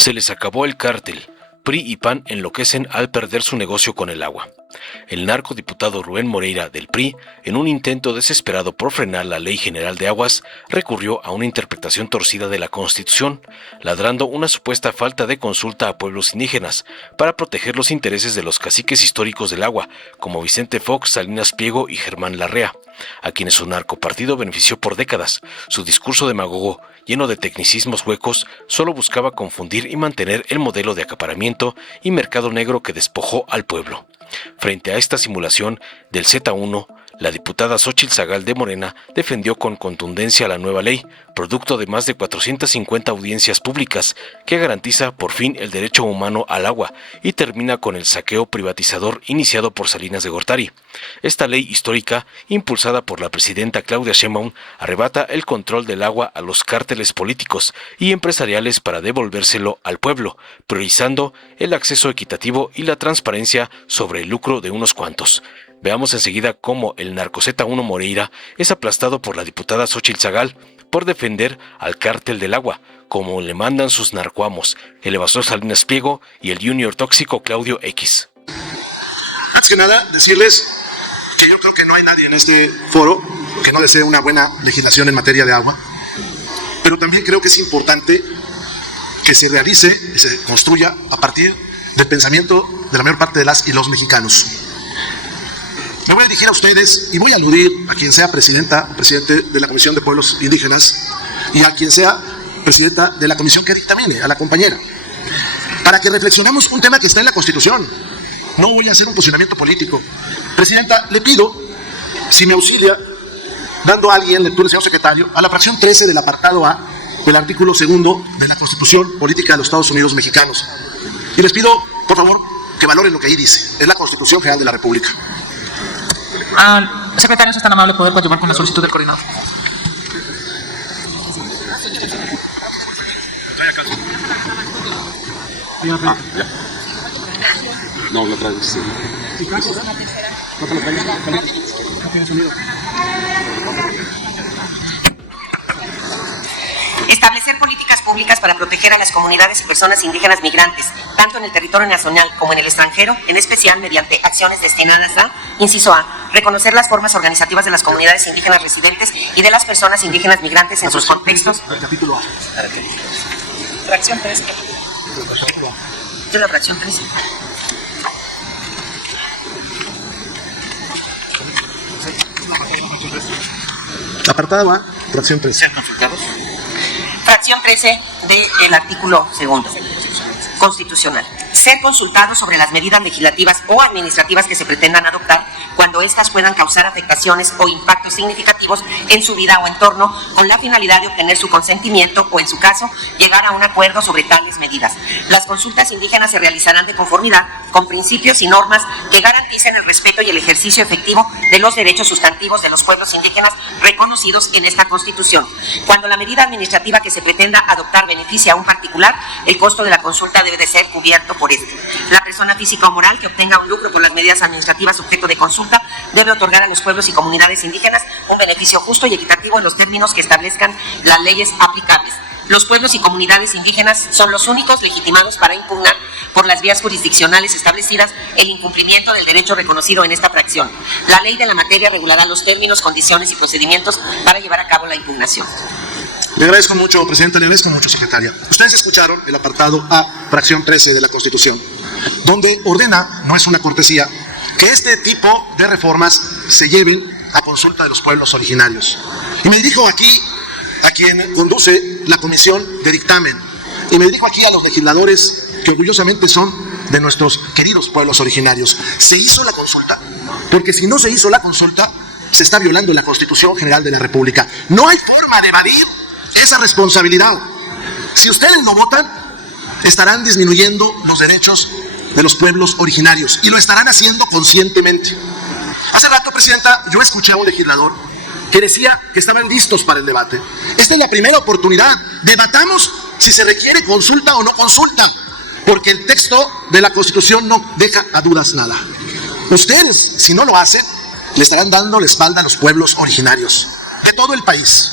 Se les acabó el cártel. PRI y PAN enloquecen al perder su negocio con el agua. El narcodiputado Rubén Moreira del PRI, en un intento desesperado por frenar la Ley General de Aguas, recurrió a una interpretación torcida de la Constitución, ladrando una supuesta falta de consulta a pueblos indígenas para proteger los intereses de los caciques históricos del agua, como Vicente Fox, Salinas Pliego y Germán Larrea, a quienes su narcopartido benefició por décadas. Su discurso demagogo, lleno de tecnicismos huecos, solo buscaba confundir y mantener el modelo de acaparamiento y mercado negro que despojó al pueblo. Frente a esta simulación del Z1, la diputada Xóchitl Zagal de Morena defendió con contundencia la nueva ley, producto de más de 450 audiencias públicas, que garantiza por fin el derecho humano al agua y termina con el saqueo privatizador iniciado por Salinas de Gortari. Esta ley histórica, impulsada por la presidenta Claudia Sheinbaum, arrebata el control del agua a los cárteles políticos y empresariales para devolvérselo al pueblo, priorizando el acceso equitativo y la transparencia sobre el lucro de unos cuantos. Veamos enseguida cómo el narco Z1 Moreira es aplastado por la diputada Xóchitl Zagal por defender al cártel del agua, como le mandan sus narcoamos, el evasor Salinas Pliego y el junior tóxico Claudio X. Antes que nada, decirles que yo creo que no hay nadie en este foro que no desee una buena legislación en materia de agua, pero también creo que es importante que se realice y se construya a partir del pensamiento de la mayor parte de las y los mexicanos. Me voy a dirigir a ustedes y voy a aludir a quien sea presidenta o presidente de la Comisión de Pueblos Indígenas y a quien sea presidenta de la comisión que dictamine, a la compañera, para que reflexionemos un tema que está en la Constitución. No voy a hacer un posicionamiento político. Presidenta, le pido, si me auxilia, dando a alguien lectura, señor secretario, a la fracción 13 del apartado A del artículo 2 de la Constitución Política de los Estados Unidos Mexicanos. Y les pido, por favor, que valoren lo que ahí dice. Es la Constitución General de la República. Secretario, si es tan amable poder continuar con la solicitud del coordinador. Ya. No, lo traigo, sí. No te lo traigo. Establecer políticas públicas para proteger a las comunidades y personas indígenas migrantes, tanto en el territorio nacional como en el extranjero, en especial mediante acciones destinadas a, inciso A, reconocer las formas organizativas de las comunidades indígenas residentes y de las personas indígenas migrantes en sus contextos. Capítulo A. Fracción 3. Yo la fracción 3. Apartado A, fracción 13. ¿Ser consultados? Fracción 13 del artículo 2 constitucional. Ser consultados sobre las medidas legislativas o administrativas que se pretendan adoptar cuando éstas puedan causar afectaciones o impactos significativos en su vida o entorno, con la finalidad de obtener su consentimiento o, en su caso, llegar a un acuerdo sobre tales medidas. Las consultas indígenas se realizarán de conformidad con principios y normas que garanticen el respeto y el ejercicio efectivo de los derechos sustantivos de los pueblos indígenas reconocidos en esta Constitución. Cuando la medida administrativa que se pretenda adoptar beneficia a un particular, el costo de la consulta debe de ser cubierto por este. La persona física o moral que obtenga un lucro por las medidas administrativas objeto de consulta debe otorgar a los pueblos y comunidades indígenas un beneficio justo y equitativo en los términos que establezcan las leyes aplicables. Los pueblos y comunidades indígenas son los únicos legitimados para impugnar por las vías jurisdiccionales establecidas el incumplimiento del derecho reconocido en esta fracción. La ley de la materia regulará los términos, condiciones y procedimientos para llevar a cabo la impugnación. Le agradezco mucho, Presidenta, le agradezco mucho, Secretaria. Ustedes escucharon el apartado A, fracción 13 de la Constitución, donde ordena, no es una cortesía, que este tipo de reformas se lleven a consulta de los pueblos originarios. Y me dirijo aquí a quien conduce la comisión de dictamen, y me dirijo aquí a los legisladores que orgullosamente son de nuestros queridos pueblos originarios. Se hizo la consulta, porque si no se hizo la consulta, se está violando la Constitución General de la República. No hay forma de evadir esa responsabilidad. Si ustedes no votan, estarán disminuyendo los derechos de los pueblos originarios, y lo estarán haciendo conscientemente. Hace rato, Presidenta, yo escuché a un legislador que decía que estaban listos para el debate. Esta es la primera oportunidad. Debatamos si se requiere consulta o no consulta, porque el texto de la Constitución no deja a dudas nada. Ustedes, si no lo hacen, le estarán dando la espalda a los pueblos originarios de todo el país.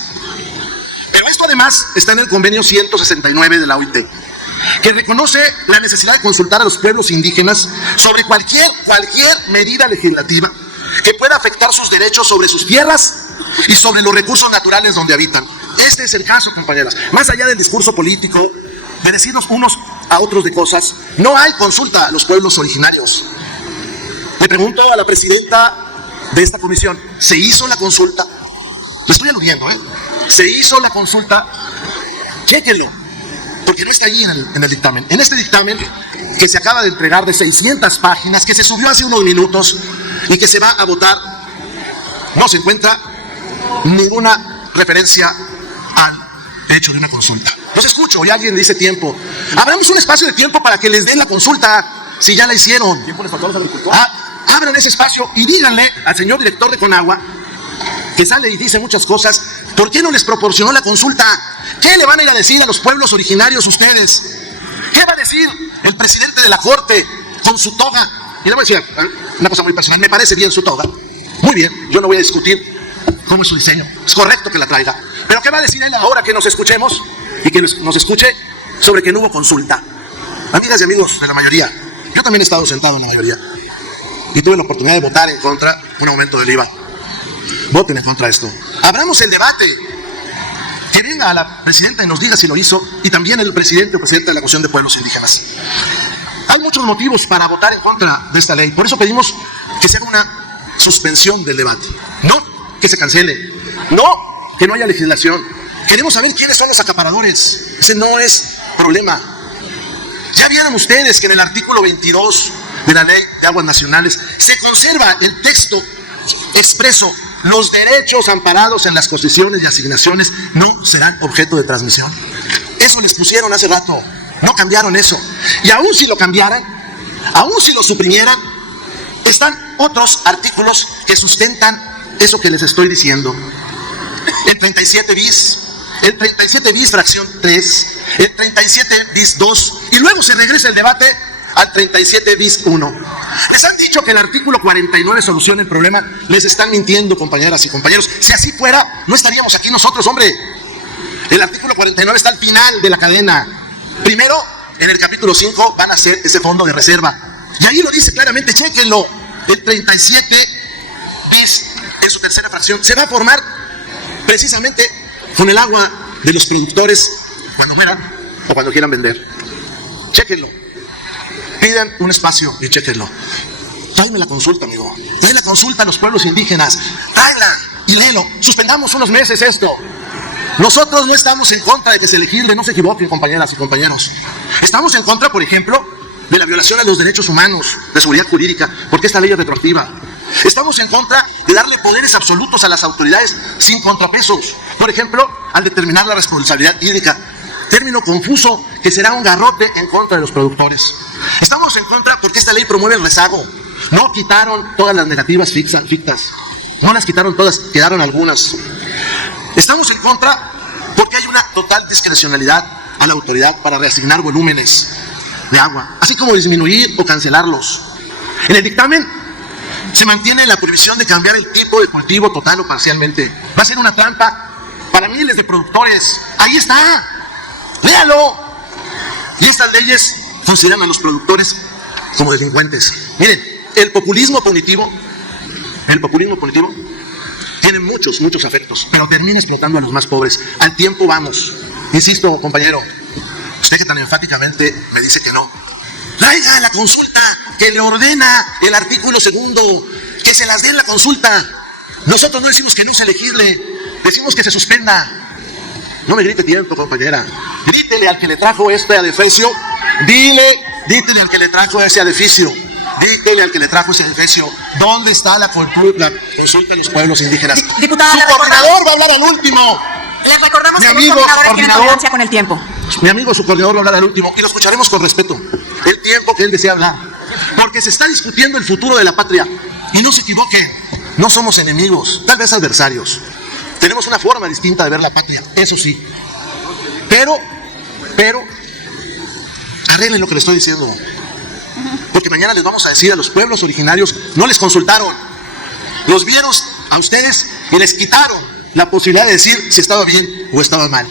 Pero esto además está en el convenio 169 de la OIT. que reconoce la necesidad de consultar a los pueblos indígenas sobre cualquier medida legislativa que pueda afectar sus derechos sobre sus tierras y sobre los recursos naturales donde habitan. Este es el caso, compañeras. Más allá del discurso político, de decirnos unos a otros de cosas, no hay consulta a los pueblos originarios. Le pregunto a la presidenta de esta comisión, ¿se hizo la consulta? Le estoy aludiendo, ¿se hizo la consulta? Chéquenlo, porque no está allí en el dictamen. En este dictamen que se acaba de entregar de 600 páginas, que se subió hace unos minutos y que se va a votar, no se encuentra ninguna referencia al hecho de una consulta. Los escucho y alguien dice tiempo. Abramos un espacio de tiempo para que les den la consulta si ya la hicieron. ¿Tiempo les faltó a los agricultores? Abran ese espacio y díganle al señor director de Conagua, que sale y dice muchas cosas, ¿por qué no les proporcionó la consulta? ¿Qué le van a ir a decir a los pueblos originarios ustedes? ¿Qué va a decir el presidente de la Corte con su toga? Y le voy a decir una cosa muy personal, me parece bien su toga. Muy bien, yo no voy a discutir cómo es su diseño, es correcto que la traiga. Pero ¿qué va a decir él ahora que nos escuchemos y que nos escuche sobre que no hubo consulta? Amigas y amigos de la mayoría, yo también he estado sentado en la mayoría y tuve la oportunidad de votar en contra un aumento del IVA. Voten en contra de esto. Abramos el debate. Que venga a la presidenta y nos diga si lo hizo, y también el presidente o presidenta de la Comisión de Pueblos Indígenas. Hay muchos motivos para votar en contra de esta ley. Por eso pedimos que se haga una suspensión del debate. No que se cancele. No que no haya legislación. Queremos saber quiénes son los acaparadores. Ese no es problema. Ya vieron ustedes que en el artículo 22 de la Ley de Aguas Nacionales se conserva el texto expreso: los derechos amparados en las concesiones y asignaciones no serán objeto de transmisión. Eso les pusieron hace rato, no cambiaron eso. Y aún si lo cambiaran, aún si lo suprimieran, están otros artículos que sustentan eso que les estoy diciendo. El 37 bis fracción 3, el 37 bis 2, y luego se regresa el debate al 37 bis 1. Les han dicho que el artículo 49 soluciona el problema. Les están mintiendo, compañeras y compañeros. Si así fuera, no estaríamos aquí nosotros, hombre. El artículo 49 está al final de la cadena. Primero, en el capítulo 5 van a hacer ese fondo de reserva. Y ahí lo dice claramente, chéquenlo. El 37 bis, en su tercera fracción, se va a formar precisamente con el agua de los productores cuando mueran o cuando quieran vender. Chéquenlo. Pidan un espacio y chéquenlo. Tráeme la consulta, amigo. Trae la consulta a los pueblos indígenas. Tráela y léelo. Suspendamos unos meses esto. Nosotros no estamos en contra de que se legisle, no se equivoquen, compañeras y compañeros. Estamos en contra, por ejemplo, de la violación a los derechos humanos, de seguridad jurídica, porque esta ley es retroactiva. Estamos en contra de darle poderes absolutos a las autoridades sin contrapesos. Por ejemplo, al determinar la responsabilidad hídrica. Término confuso que será un garrote en contra de los productores. Estamos en contra porque esta ley promueve el rezago. No quitaron todas las negativas fictas. No las quitaron todas, quedaron algunas. Estamos en contra porque hay una total discrecionalidad a la autoridad para reasignar volúmenes de agua, así como disminuir o cancelarlos. En el dictamen se mantiene la prohibición de cambiar el tipo de cultivo total o parcialmente. Va a ser una trampa para miles de productores. Ahí está. Léalo. Y estas leyes consideran a los productores como delincuentes. Miren, el populismo punitivo tiene muchos afectos, pero termina explotando a los más pobres. Al tiempo vamos. Insisto, compañero, usted que tan enfáticamente me dice que no, traiga la consulta que le ordena el artículo 2, que se las den la consulta. Nosotros no decimos que no se legisle, decimos que se suspenda. No me grite tiempo, compañera. Grítele al que le trajo este adefesio. Dítele al que le trajo ese adefesio. Dítele al que le trajo ese adefesio. ¿Dónde está la consulta de los pueblos indígenas? Diputada, su coordinador va a hablar al último. Les recordamos Mi que amigo, los coordinadores tienen coordinador, tolerancia con el tiempo. Mi amigo, su coordinador va a hablar al último y lo escucharemos con respeto. El tiempo que él desea hablar. Porque se está discutiendo el futuro de la patria. Y no se equivoquen, no somos enemigos, tal vez adversarios. Tenemos una forma distinta de ver la patria, eso sí. Pero, arreglen lo que les estoy diciendo. Porque mañana les vamos a decir a los pueblos originarios, no les consultaron. Los vieron a ustedes y les quitaron la posibilidad de decir si estaba bien o estaba mal.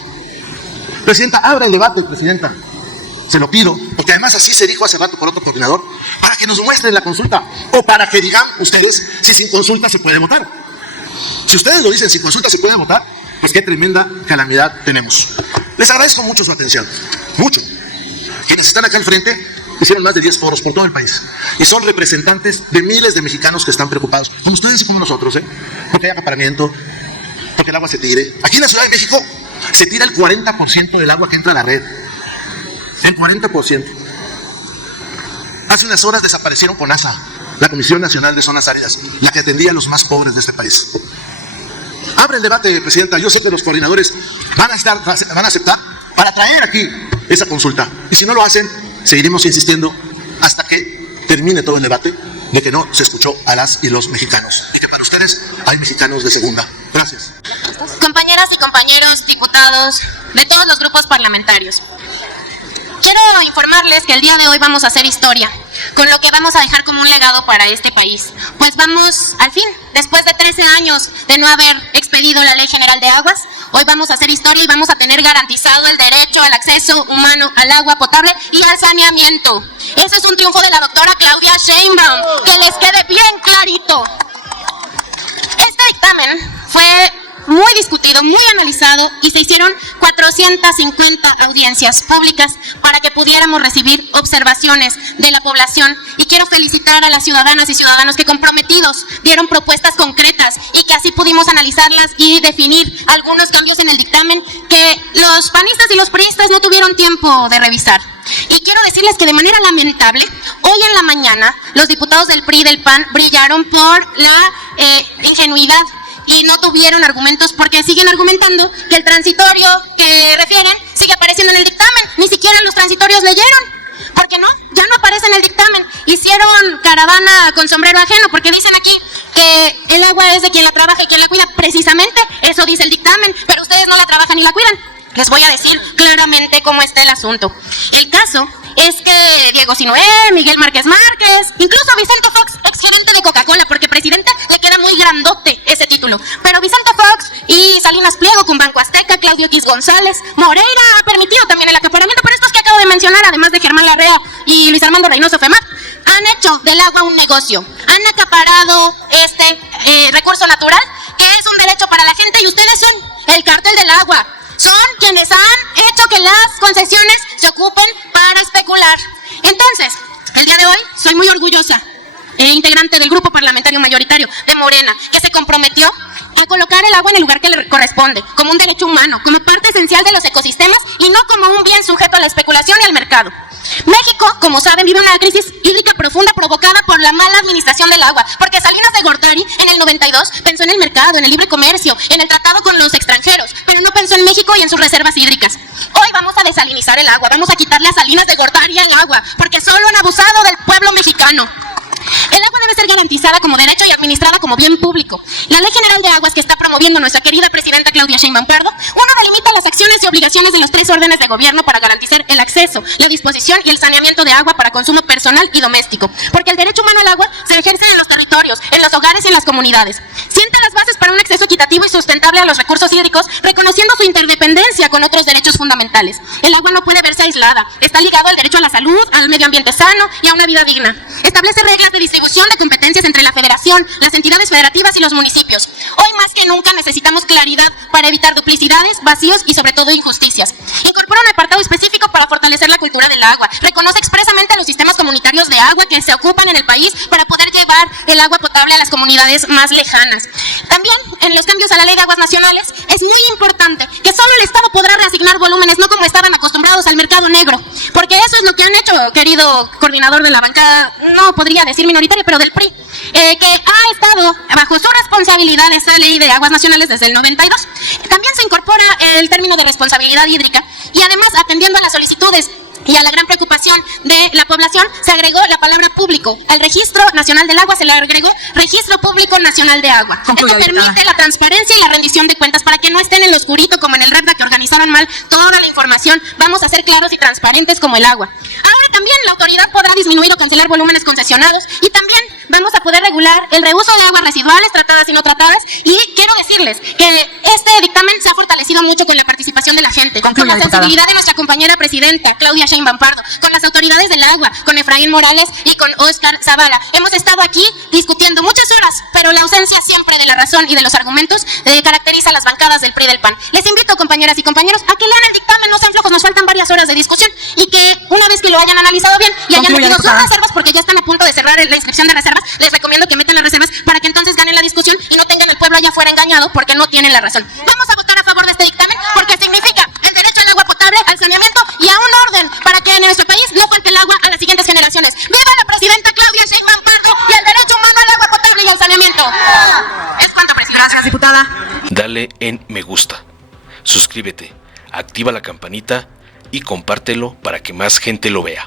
Presidenta, abra el debate, presidenta. se lo pido, porque además así se dijo hace rato por otro coordinador, para que nos muestren la consulta, o para que digan ustedes si sin consulta se puede votar. Si ustedes lo dicen, sin consulta se puede votar, pues qué tremenda calamidad tenemos. Les agradezco mucho su atención, mucho. Quienes están acá al frente hicieron más de 10 foros por todo el país y son representantes de miles de mexicanos que están preocupados, como ustedes y como nosotros, porque hay acaparamiento, porque el agua se tire. Aquí en la Ciudad de México se tira el 40% del agua que entra a la red. El 40%. Hace unas horas desaparecieron CONAZA, la Comisión Nacional de Zonas Áridas, la que atendía a los más pobres de este país. Abre el debate, Presidenta. Yo sé que los coordinadores van a aceptar para traer aquí esa consulta. Y si no lo hacen, seguiremos insistiendo hasta que termine todo el debate de que no se escuchó a las y los mexicanos. Y que para ustedes hay mexicanos de segunda. Gracias. Compañeras y compañeros diputados de todos los grupos parlamentarios, quiero informarles que el día de hoy vamos a hacer historia, con lo que vamos a dejar como un legado para este país. Pues vamos, al fin, después de 13 años de no haber expedido la Ley General de Aguas, hoy vamos a hacer historia y vamos a tener garantizado el derecho al acceso humano al agua potable y al saneamiento. Eso es un triunfo de la doctora Claudia Sheinbaum, que les quede bien clarito. Este dictamen fue muy discutido, muy analizado y se hicieron 450 audiencias públicas para que pudiéramos recibir observaciones de la población, y quiero felicitar a las ciudadanas y ciudadanos que comprometidos dieron propuestas concretas y que así pudimos analizarlas y definir algunos cambios en el dictamen que los panistas y los priistas no tuvieron tiempo de revisar. Y quiero decirles que de manera lamentable, hoy en la mañana los diputados del PRI y del PAN brillaron por la ingenuidad y no tuvieron argumentos, porque siguen argumentando que el transitorio que refieren sigue apareciendo en el dictamen. Ni siquiera los transitorios leyeron, porque no, ya no aparece en el dictamen. Hicieron caravana con sombrero ajeno, porque dicen aquí que el agua es de quien la trabaja y quien la cuida. Precisamente eso dice el dictamen, pero ustedes no la trabajan ni la cuidan. Les voy a decir claramente cómo está el asunto. El caso es que Diego Sinué, Miguel Márquez Márquez, incluso Vicente Fox, exgerente de Coca-Cola, porque presidente le queda muy grandote ese título, pero Vicente Fox y Salinas Pliego con Banco Azteca, Claudio X González, Moreira ha permitido también el acaparamiento, pero estos que acabo de mencionar, además de Germán Larrea y Luis Armando Reynoso Femar, han hecho del agua un negocio, han acaparado este recurso natural, que es un derecho para la gente, y ustedes son el cártel del agua. Son quienes han hecho que las concesiones se ocupen para especular. Entonces, el día de hoy soy muy orgullosa, integrante del grupo parlamentario mayoritario de Morena, que se comprometió a colocar el agua en el lugar que le corresponde, como un derecho humano, como parte esencial de los ecosistemas y no como un bien sujeto a la especulación y al mercado. México, como saben, vive una crisis hídrica profunda provocada por la mala administración del agua, porque Salinas de Gortari en el 92 pensó en el mercado, en el libre comercio, en el tratado con los extranjeros, pero no pensó en México y en sus reservas hídricas. Hoy vamos a desalinizar el agua, vamos a quitarle a Salinas de Gortari el agua, porque solo han abusado del pueblo mexicano. El agua debe ser garantizada como derecho y administrada como bien público. La Ley General de Aguas que está promoviendo nuestra querida presidenta Claudia Sheinbaum Pardo, delimita las acciones y obligaciones de los 3 órdenes de gobierno para garantizar el acceso, la disposición y el saneamiento de agua para consumo personal y doméstico, porque el derecho humano al agua se ejerce en los territorios, en los hogares y en las comunidades. Sienta las bases para un acceso equitativo y sustentable a los recursos hídricos, reconociendo su interdependencia con otros derechos fundamentales. El agua no puede verse aislada, está ligado al derecho a la salud, al medio ambiente sano y a una vida digna. Establece reglas de distribución de competencias entre la federación, las entidades federativas y los municipios. Hoy más que nunca necesitamos claridad para evitar duplicidades, vacíos y sobre todo injusticias. Incorpora un apartado específico para fortalecer la cultura del agua. Reconoce expresamente a los sistemas comunitarios de agua que se ocupan en el país para poder llevar el agua potable a las comunidades más lejanas. También, en los cambios a la Ley de Aguas Nacionales, es muy importante que solo el Estado podrá reasignar volúmenes, no como estaban acostumbrados al mercado negro, porque eso es lo que han hecho, querido coordinador de la bancada, no podría decir minoritario, pero del PRI, que ha estado bajo su responsabilidad esta Ley de Aguas Nacionales desde el 92. También se incorpora el término de responsabilidad hídrica y además, atendiendo a las solicitudes y a la gran preocupación de la población, se agregó la palabra público. Al Registro Nacional del Agua se le agregó Registro Público Nacional de Agua. Esto permite la transparencia y la rendición de cuentas para que no estén en lo oscurito como en el RAPDA, que organizaron mal toda la información. Vamos a ser claros y transparentes como el agua. Ahora también la autoridad podrá disminuir o cancelar volúmenes concesionados y también vamos a poder regular el reuso de aguas residuales, tratadas y no tratadas, y quiero decirles que este dictamen se ha fortalecido mucho con la participación de la gente, con la sensibilidad de nuestra compañera presidenta, Claudia Sheinbaum Pardo, con las autoridades del agua, con Efraín Morales y con Óscar Zavala. Hemos estado aquí discutiendo muchas horas, pero la ausencia siempre de la razón y de los argumentos caracteriza a las bancadas del PRI y del PAN. Les invito, compañeras y compañeros, a que lean el dictamen, no sean flojos, nos faltan varias horas de discusión, y que una vez que lo hayan analizado bien y hayan metido sus reservas, porque ya están a punto de cerrar la inscripción de reservas, les recomiendo que metan las reservas para que entonces ganen la discusión y no tengan el pueblo allá afuera engañado porque no tienen la razón. Vamos a votar a favor de este dictamen porque significa el derecho al agua potable, al saneamiento y a un orden para que en nuestro país no falte el agua a las siguientes generaciones. ¡Viva la presidenta Claudia Sheinbaum Pardo y el derecho humano al agua potable y al saneamiento! Es cuanto, presidenta. Gracias, diputada. Dale en me gusta, suscríbete, activa la campanita y compártelo para que más gente lo vea.